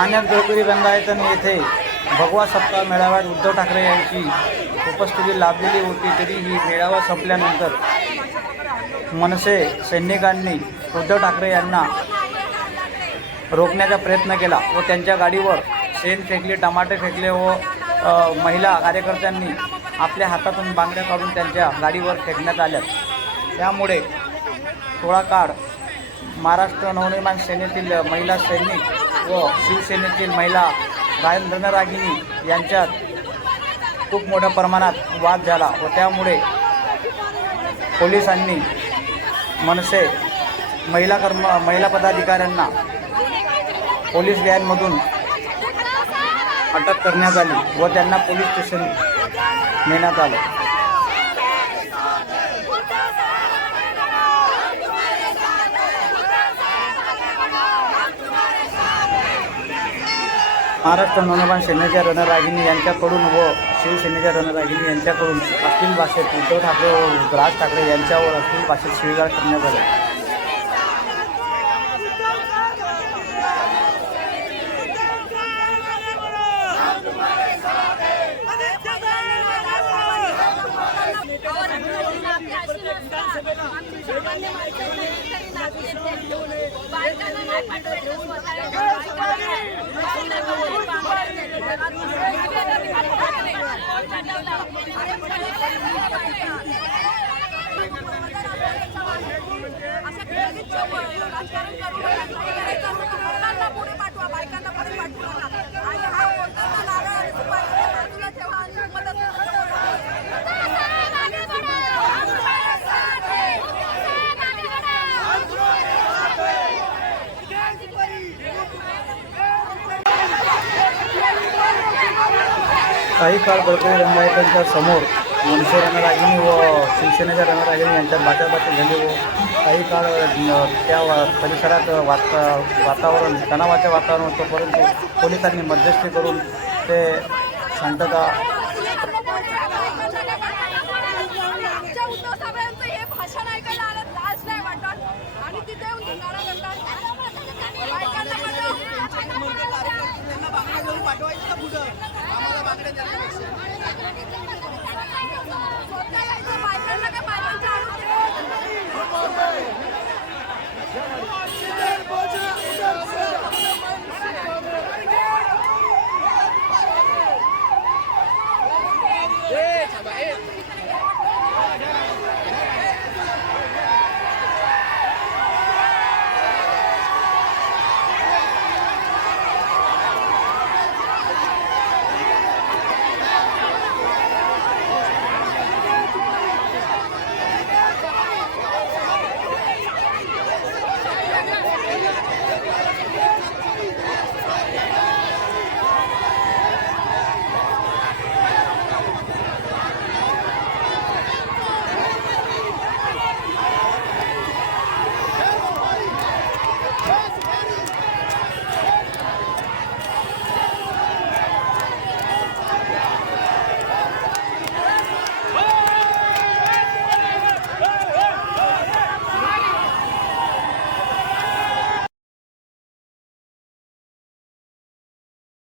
ठाण्यात गडकरी रंगायतन येथे भगवा सप्ताह मेळाव्यात उद्धव ठाकरे यांची उपस्थिती लाभलेली होती. तरीही मेळावा संपल्यानंतर मनसे सैनिकांनी उद्धव ठाकरे यांना रोखण्याचा प्रयत्न केला व त्यांच्या गाडीवर शेण फेकले, टमाटे फेकले व महिला कार्यकर्त्यांनी आपल्या हातातून बांगड्या काढून त्यांच्या गाडीवर फेकण्यात आल्या. त्यामुळे थोडा काळ महाराष्ट्र नवनिर्माण सेनेतील महिला सैनिक व शिवसेनेतील महिला रणरागिणी यांच्यात खूप मोठ्या प्रमाणात वाद झाला व त्यामुळे पोलिसांनी मनसे महिला पदाधिकाऱ्यांना पोलीस व्हॅनमधून अटक करण्यात आली व त्यांना पोलीस स्टेशन नेण्यात आलं. महाराष्ट्र नवनिर्माण सेनेच्या रणरागिणी यांच्याकडून व शिवसेनेच्या रणरागिणी यांच्याकडून अश्लील भाषेत उद्धव ठाकरे व राज ठाकरे यांच्यावर अश्लील भाषेत शिवीगाळ करण्यात आला. काही काळ गडकरी रंगायतांच्या समोर मनसे रणरागिणी व शिवसेनेच्या रणरागिणी यांच्यात बाचाबाची झाली व काही काळ त्या परिसरात वातावरण तणावाचे वातावरण होतं, परंतु पोलिसांनी मध्यस्थी करून ते शांतता